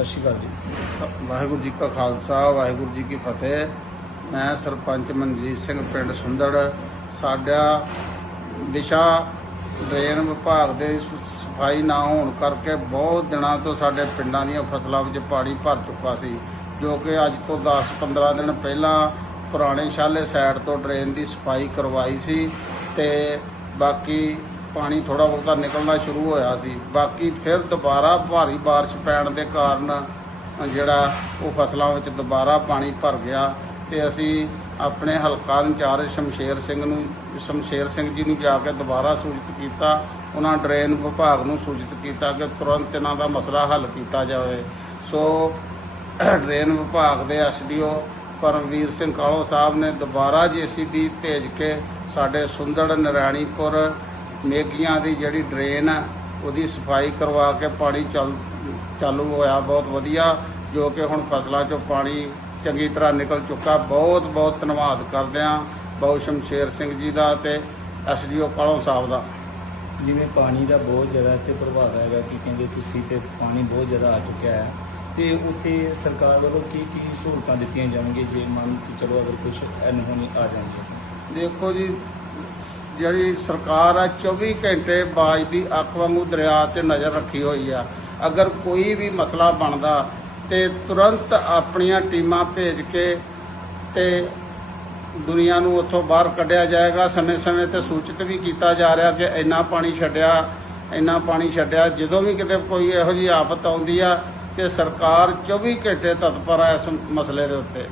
ਸਤਿ ਸ਼੍ਰੀ ਅਕਾਲ ਜੀ। ਵਾਹਿਗੁਰੂ ਜੀ ਕਾ ਖਾਲਸਾ, ਵਾਹਿਗੁਰੂ ਜੀ ਕੀ ਫਤਿਹ। ਮੈਂ ਸਰਪੰਚ ਮਨਜੀਤ ਸਿੰਘ, ਪਿੰਡ ਸੁੰਦੜ। ਸਾਡਾ ਦਿਸ਼ਾ ਡਰੇਨ ਵਿਭਾਗ ਦੇ ਸਫ਼ਾਈ ਨਾ ਹੋਣ ਕਰਕੇ ਬਹੁਤ ਦਿਨਾਂ ਤੋਂ ਸਾਡੇ ਪਿੰਡਾਂ ਦੀਆਂ ਫਸਲਾਂ ਵਿੱਚ ਪਾਣੀ ਭਰ ਚੁੱਕਾ ਸੀ, ਜੋ ਕਿ ਅੱਜ ਤੋਂ 10-15 ਦਿਨ ਪਹਿਲਾਂ ਪੁਰਾਣੇ ਸ਼ਾਲੇ ਸਾਈਡ ਤੋਂ ਡਰੇਨ ਦੀ ਸਫ਼ਾਈ ਕਰਵਾਈ ਸੀ ਤੇ ਬਾਕੀ ਪਾਣੀ ਥੋੜਾ ਬਹੁਤਾ ਨਿਕਲਣਾ ਸ਼ੁਰੂ ਹੋਇਆ ਸੀ। ਬਾਕੀ ਫਿਰ ਦੁਬਾਰਾ ਭਾਰੀ ਬਾਰਿਸ਼ ਪੈਣ ਦੇ ਕਾਰਨ ਜਿਹੜਾ ਉਹ ਫਸਲਾਂ ਵਿੱਚ ਦੁਬਾਰਾ ਪਾਣੀ ਭਰ ਗਿਆ ਤੇ ਅਸੀਂ ਆਪਣੇ ਹਲਕਾ ਇੰਚਾਰਜ ਸ਼ਮਸ਼ੇਰ ਸਿੰਘ ਨੂੰ, ਸ਼ਮਸ਼ੇਰ ਸਿੰਘ ਜੀ ਨੂੰ ਜਾ ਕੇ ਦੁਬਾਰਾ ਸੂਚਿਤ ਕੀਤਾ। ਉਹਨਾਂ ਡਰੇਨ ਵਿਭਾਗ ਨੂੰ ਸੂਚਿਤ ਕੀਤਾ ਕਿ ਤੁਰੰਤ ਇਹਨਾਂ ਦਾ ਮਸਲਾ ਹੱਲ ਕੀਤਾ ਜਾਵੇ। ਸੋ ਡਰੇਨ ਵਿਭਾਗ ਦੇ ਐਸਡੀਓ ਪਰਮਵੀਰ ਸਿੰਘ ਕਾਲੋ ਸਾਹਿਬ ਨੇ ਦੁਬਾਰਾ ਜੀਸੀਬੀ ਭੇਜ ਕੇ ਸਾਡੇ ਸੁੰਦੜ ਨਰਾਣੀਪੁਰ ਮੇਗੀਆਂ ਦੀ ਜਿਹੜੀ ਡਰੇਨ ਆ ਉਹਦੀ ਸਫ਼ਾਈ ਕਰਵਾ ਕੇ ਪਾਣੀ ਚੱਲ ਚਾਲੂ ਹੋਇਆ ਬਹੁਤ ਵਧੀਆ ਜੋ ਕਿ ਹੁਣ ਫਸਲਾਂ 'ਚੋਂ ਪਾਣੀ ਚੰਗੀ ਤਰ੍ਹਾਂ ਨਿਕਲ ਚੁੱਕਾ। ਬਹੁਤ ਬਹੁਤ ਧੰਨਵਾਦ ਕਰਦੇ ਹਾਂ ਬਹੁ ਸ਼ਮਸ਼ੇਰ ਸਿੰਘ ਜੀ ਦਾ ਤੇ ਐਸਡੀਓ ਕਾਲੋ ਸਾਹਿਬ ਦਾ। ਜਿਵੇਂ ਪਾਣੀ ਦਾ ਬਹੁਤ ਜ਼ਿਆਦਾ ਇੱਥੇ ਪ੍ਰਭਾਵ ਹੈਗਾ ਕਿ ਕਹਿੰਦੇ ਤੁਸੀਂ ਤੇ ਪਾਣੀ ਬਹੁਤ ਜ਼ਿਆਦਾ ਆ ਚੁੱਕਿਆ ਹੈ। ਤੇ ਉੱਥੇ ਸਰਕਾਰ ਵੱਲੋਂ ਕੀ ਕੀ ਸਹੂਲਤਾਂ ਦਿੱਤੀਆਂ ਜਾਣਗੀਆਂ? ਜੇ ਮੰਨ ਕਿ ਚਲੋ ਅਗਰ ਕੁਝ ਅਨਹੋਣੀ ਆ ਜਾਂਦੀ ਹੈ ਦੇਖੋ ਜੀ ਜਿਹੜੀ ਸਰਕਾਰ ਆ 24 ਘੰਟੇ ਬਾਜ ਦੀ ਅੱਖ ਵਾਂਗੂ ਦਰਿਆ ਤੇ ਨਜ਼ਰ ਰੱਖੀ ਹੋਈ ਆ। ਅਗਰ ਕੋਈ ਵੀ ਮਸਲਾ ਬਣਦਾ ਤੇ ਤੁਰੰਤ ਆਪਣੀਆਂ ਟੀਮਾਂ ਭੇਜ ਕੇ ਤੇ ਦੁਨੀਆ ਨੂੰ ਉੱਥੋਂ ਬਾਹਰ ਕੱਢਿਆ ਜਾਏਗਾ। ਸਮੇਂ-ਸਮੇਂ ਤੇ ਸੂਚਿਤ ਵੀ ਕੀਤਾ ਜਾ ਰਿਹਾ ਕਿ ਇੰਨਾ ਪਾਣੀ ਛੱਡਿਆ, ਇੰਨਾ ਪਾਣੀ ਛੱਡਿਆ। ਜਦੋਂ ਵੀ ਕਿਤੇ ਕੋਈ ਇਹੋ ਜਿਹੀ ਆਫਤ ਆਉਂਦੀ ਆ ਤੇ ਸਰਕਾਰ 24 ਘੰਟੇ ਤਤਪਰ ਆ ਇਸ ਮਸਲੇ ਦੇ ਉੱਤੇ।